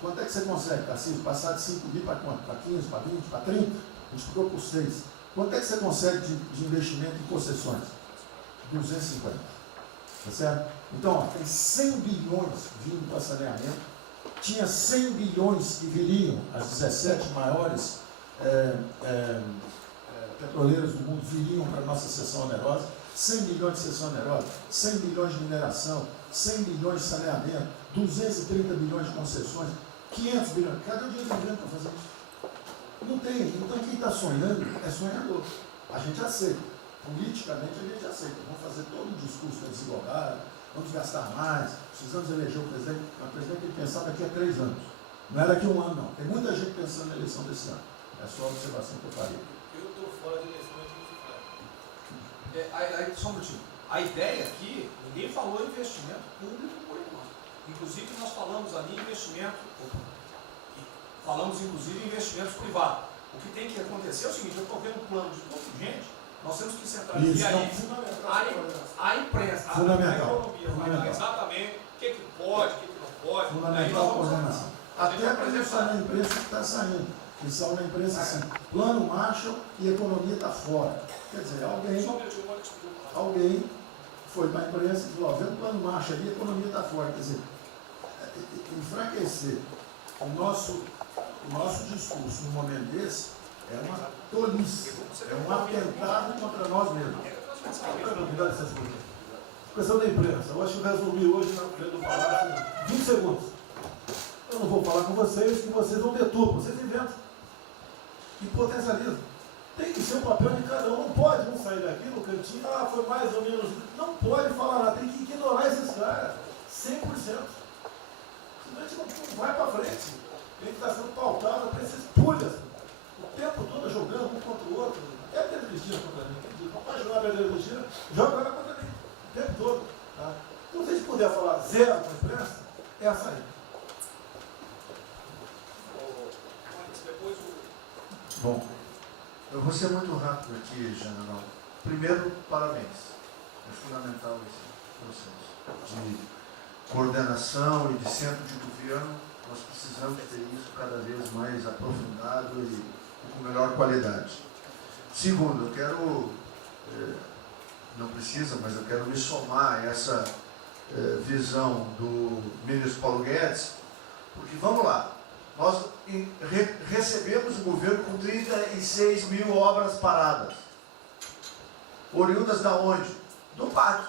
Quanto é que você consegue, Tarcísio? Passar de 5 bi para quanto? Para 15, para 20, para 30? Multiplicou por 6. Quanto é que você consegue de investimento em concessões? 250. Tá certo? Então, ó, tem 100 bilhões vindo para saneamento. Tinha 100 bilhões que viriam, as 17 maiores petroleiras do mundo viriam para a nossa seção onerosa. 100 bilhões de seção onerosa, 100 bilhões de mineração, 100 bilhões de saneamento, 230 bilhões de concessões, 500 bilhões. Cadê o dinheiro do governo para fazer isso? Não tem. Então, quem está sonhando é sonhador. A gente aceita. Politicamente, a gente aceita. Vamos fazer todo o discurso da desigualdade, vamos gastar mais, precisamos eleger o presidente. Mas o presidente tem que pensar daqui a 3 anos. Não é daqui a 1 ano, não. Tem muita gente pensando na eleição desse ano. É só a observação que eu faria. Eu estou fora de eleição, só um minutinho. A ideia aqui, ninguém falou investimento público por enquanto. Inclusive, nós falamos ali investimento, falamos inclusive em investimentos privados. O que tem que acontecer é o seguinte: eu estou vendo um plano de tudo, gente, nós temos que centralizar a imprensa, a economia, falar exatamente o que pode, o que não pode. Fundamental a coordenação. Até para isso na imprensa que está saindo. Que são na imprensa assim, plano Marshall e economia está fora. Quer dizer, alguém foi para a imprensa e falou, vê o plano Marshall ali, a economia está fora. Quer dizer, enfraquecer o nosso discurso no momento desse é uma tolice, é um atentado contra nós mesmos. Questão da imprensa, eu acho que eu resumi hoje na frente do Palácio 20 segundos. Eu não vou falar com vocês, que vocês não deturpam, vocês inventam e potencializam. Tem que ser o papel de cada um, não pode um sair daqui no cantinho, foi mais ou menos, não pode falar nada, tem que ignorar esses caras, 100%. Senão a gente não vai para frente, tem que estar sendo pautado para esses pulhas, o tempo todo jogando um contra o outro, é Pedro Cristina contra mim, não pode jogar Pedro Cristina, joga ela contra mim, o tempo todo. Tá? Então, se a gente puder falar zero com a imprensa, é essa aí. Bom, eu vou ser muito rápido aqui, general. Primeiro, parabéns. É fundamental esse processo de coordenação e de centro de governo. Nós precisamos ter isso cada vez mais aprofundado e com melhor qualidade. Segundo, eu quero, não precisa, mas eu quero me somar a essa visão do ministro Paulo Guedes, porque vamos lá. Nós recebemos o governo com 36 mil obras paradas. Oriundas da onde? Do PAC.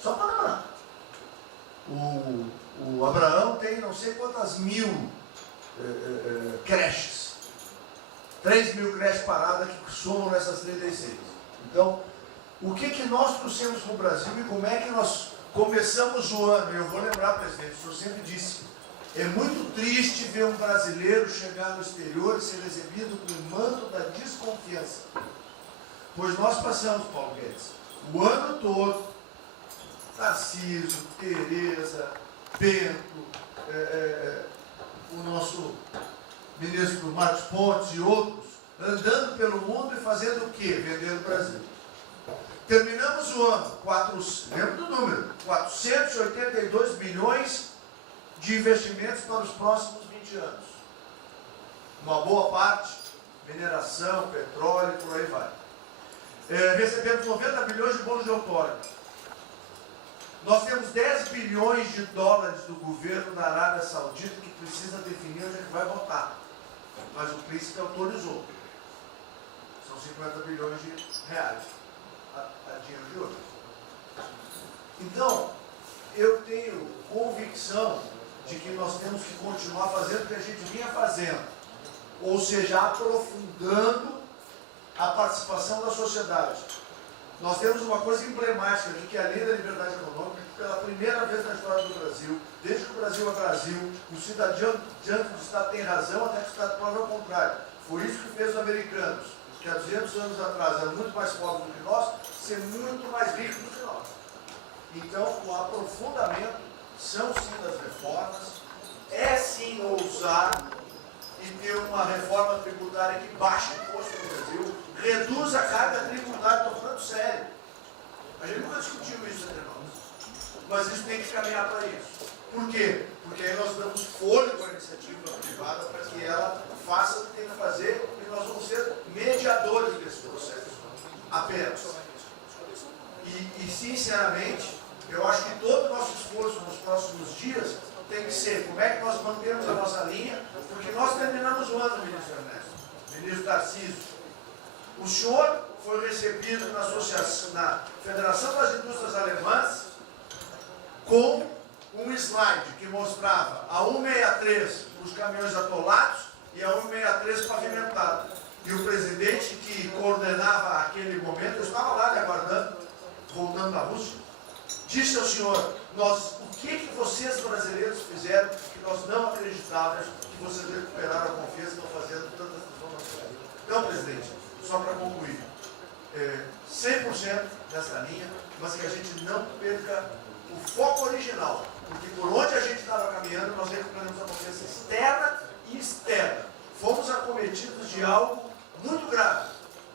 Só para lembrar. O Abraão tem não sei quantas mil creches. 3 mil creches paradas que somam nessas 36. Então, o que nós trouxemos para o Brasil e como é que nós começamos o ano? Eu vou lembrar, presidente, o senhor sempre disse, é muito triste ver um brasileiro chegar no exterior e ser recebido com o manto da desconfiança. Pois nós passamos, Paulo Guedes, o ano todo, Tarcísio, Tereza, Bento, o nosso ministro Marcos Pontes e outros, andando pelo mundo e fazendo o quê? Vendendo o Brasil. Terminamos o ano, lembra do número, 482 bilhões de investimentos para os próximos 20 anos. Uma boa parte, mineração, petróleo, por aí vai. Recebemos 90 bilhões de bônus de outorga. Nós temos 10 bilhões de dólares do governo da Arábia Saudita que precisa definir onde é que vai votar. Mas o príncipe autorizou. São 50 bilhões de reais. A dinheiro de ouro. Então, eu tenho convicção de que nós temos que continuar fazendo o que a gente vinha fazendo. Ou seja, aprofundando a participação da sociedade. Nós temos uma coisa emblemática aqui, que é a Lei da Liberdade Econômica, que pela primeira vez na história do Brasil, desde que o Brasil é Brasil, o cidadão diante do Estado tem razão, até que o Estado prova o contrário. Foi isso que fez os americanos, que há 200 anos atrás eram muito mais pobres do que nós, ser muito mais ricos do que nós. Então, o aprofundamento são sim das reformas, é sim ousar e ter uma reforma tributária que baixe o imposto no Brasil, reduz a carga tributária, estou falando sério. A gente nunca discutiu isso entre nós. mas isso tem que caminhar para isso. Por quê? Porque aí nós damos fôlego à iniciativa privada para que ela faça o que tem que fazer e nós vamos ser mediadores desse processo. Apenas. E sinceramente, eu acho que todo o nosso esforço nos próximos dias tem que ser como é que nós mantemos a nossa linha, porque nós terminamos o ano, ministro Ernesto, ministro Tarcísio. O senhor foi recebido na Federação das Indústrias Alemãs com um slide que mostrava a 163 os caminhões atolados e a 163 pavimentado. E o presidente que coordenava aquele momento, eu estava lá lhe aguardando, voltando da Rússia, disse ao senhor, o que vocês brasileiros fizeram que nós não acreditávamos que vocês recuperaram a confiança e estão fazendo tantas transformações. Então, presidente, só para concluir, 100% dessa linha, mas que a gente não perca o foco original, porque por onde a gente estava caminhando, nós recuperamos a confiança externa e externa. Fomos acometidos de algo muito grave,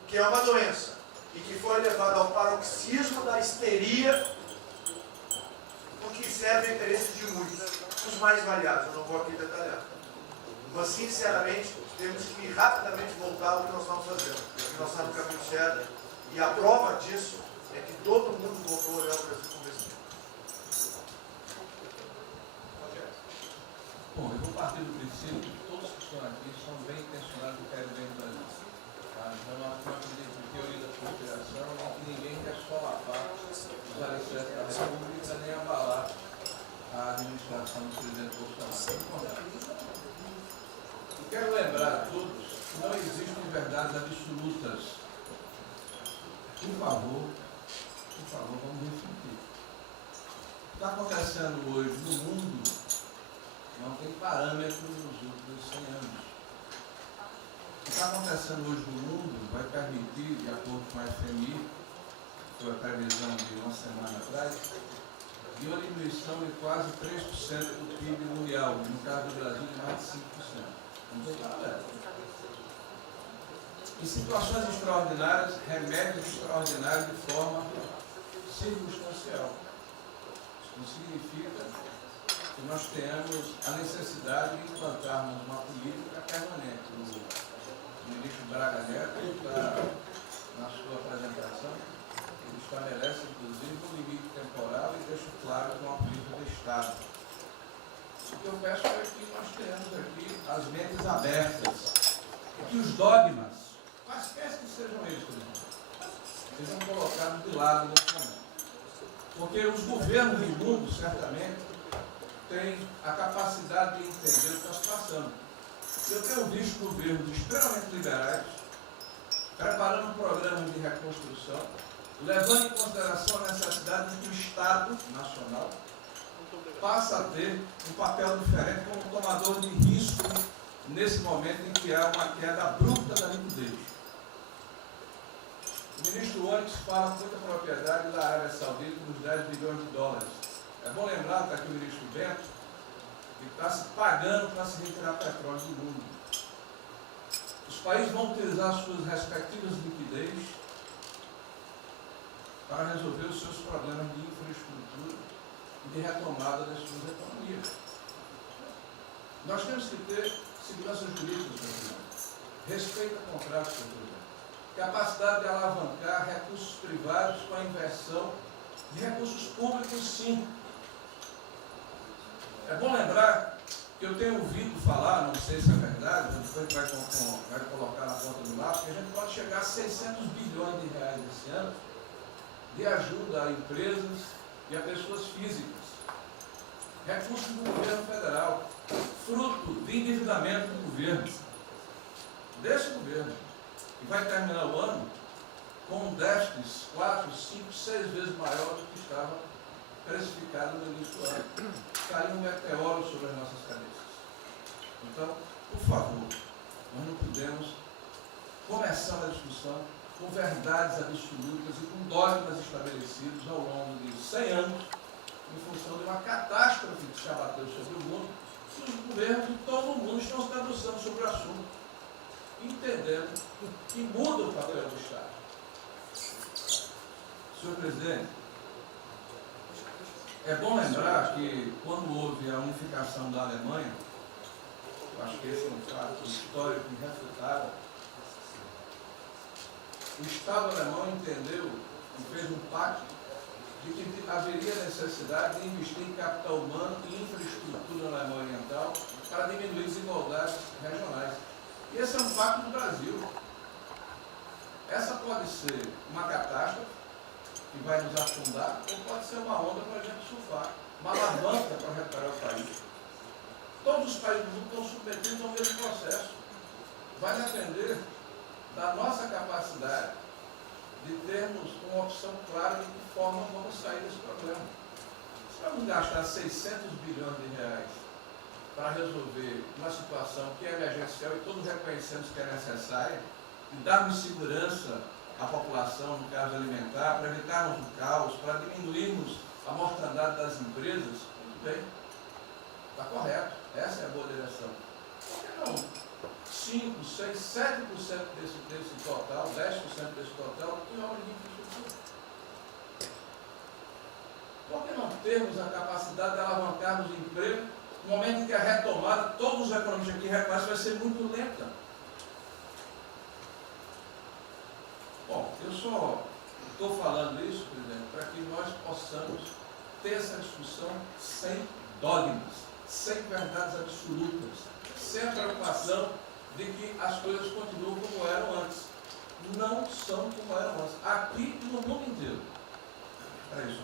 que é uma doença, e que foi levado ao paroxismo da histeria, porque serve a interesse de muitos, os mais variados, eu não vou aqui detalhar. Mas, sinceramente, temos que rapidamente voltar ao que nós estamos fazendo, porque nós estamos no caminho certo, e a prova disso é que todo mundo voltou a olhar o Brasil como esse. Bom, eu vou partir do princípio que todos que estão aqui são bem intencionados e querem bem do Brasil. Então, nós não acreditamos em teoria da conspiração e que ninguém quer só lavar os alicerces da República nem abalar a administração do presidente Bolsonaro. Eu quero lembrar a todos que não existem verdades absolutas. Por favor, vamos refletir. O que está acontecendo hoje no mundo não tem parâmetro nos últimos 100 anos. O que está acontecendo hoje no mundo vai permitir, de acordo com a FMI, que foi a previsão de uma semana atrás, de uma diminuição de quase 3% do PIB mundial, no caso do Brasil, de mais de 5%. Não tem parâmetro. Em situações extraordinárias, remédios extraordinários de forma circunstancial. Isso não significa que nós tenhamos a necessidade de implantarmos uma política permanente. O ministro Braga Neto, na sua apresentação, ele estabelece, inclusive, um limite temporal e deixa claro que é uma política do Estado. O que eu peço é que nós tenhamos aqui as mentes abertas e que os dogmas, quaisquer que sejam eles, sejam colocados de lado nesse momento. Porque os governos do mundo, certamente, têm a capacidade de entender o que está se passando. Eu tenho visto governos extremamente liberais preparando programas de reconstrução, levando em consideração a necessidade de que o Estado Nacional passe a ter um papel diferente como tomador de risco nesse momento em que há uma queda abrupta da liquidez. O ministro Onyx fala com muita propriedade da Arábia Saudita nos 10 bilhões de dólares. É bom lembrar, está aqui o ministro Bento, que está se pagando para se retirar petróleo do mundo. Os países vão utilizar suas respectivas liquidez para resolver os seus problemas de infraestrutura e de retomada das suas economias. Nós temos que ter segurança jurídica, respeito a contratos, capacidade de alavancar recursos privados com a inversão de recursos públicos, sim. É bom lembrar que eu tenho ouvido falar, não sei se é verdade, depois vai colocar na ponta do lápis, que a gente pode chegar a 600 bilhões de reais esse ano de ajuda a empresas e a pessoas físicas. Recursos do governo federal, fruto de endividamento do governo, desse governo, que vai terminar o ano com um déficit 4, 5, 6 vezes maior do que estava precificado no início do ano. Caiu um meteoro sobre as nossas cabeças. Então, por favor, nós não podemos começar a discussão com verdades absolutas e com dogmas estabelecidos ao longo de 100 anos, em função de uma catástrofe que se abateu sobre o mundo, e os governos de todo o mundo estão se debruçando sobre o assunto, entendendo que muda o papel do Estado. Senhor presidente, É bom lembrar que quando houve a unificação da Alemanha, eu acho que esse é um fato histórico irrefutável, o Estado alemão entendeu e fez um pacto de que haveria necessidade de investir em capital humano e infraestrutura na Alemanha Oriental para diminuir desigualdades regionais. E esse é um pacto do Brasil. Essa pode ser uma catástrofe que vai nos afundar, ou pode ser uma onda para a gente surfar, uma alavanca para reparar o país. Todos os países do mundo estão submetidos ao mesmo processo. Vai depender da nossa capacidade de termos uma opção clara de que forma vamos sair desse problema. Se vamos gastar 600 bilhões de reais para resolver uma situação que é emergencial e todos reconhecemos que é necessária, e darmos segurança à população, no caso alimentar, para evitarmos o caos, para diminuirmos a mortandade das empresas, muito bem, está correto, essa é a boa direção. Por que não 5, 6, 7% desse total, 10% desse total, em obra de infraestrutura? Por que não termos a capacidade de alavancarmos o emprego no momento em que a retomada, todos os economistas aqui reconhecem, vai ser muito lenta? Bom, eu só estou falando isso, presidente, para que nós possamos ter essa discussão sem dogmas, sem verdades absolutas, sem a preocupação de que as coisas continuam como eram antes. Não são como eram antes. Aqui e no mundo inteiro. É isso.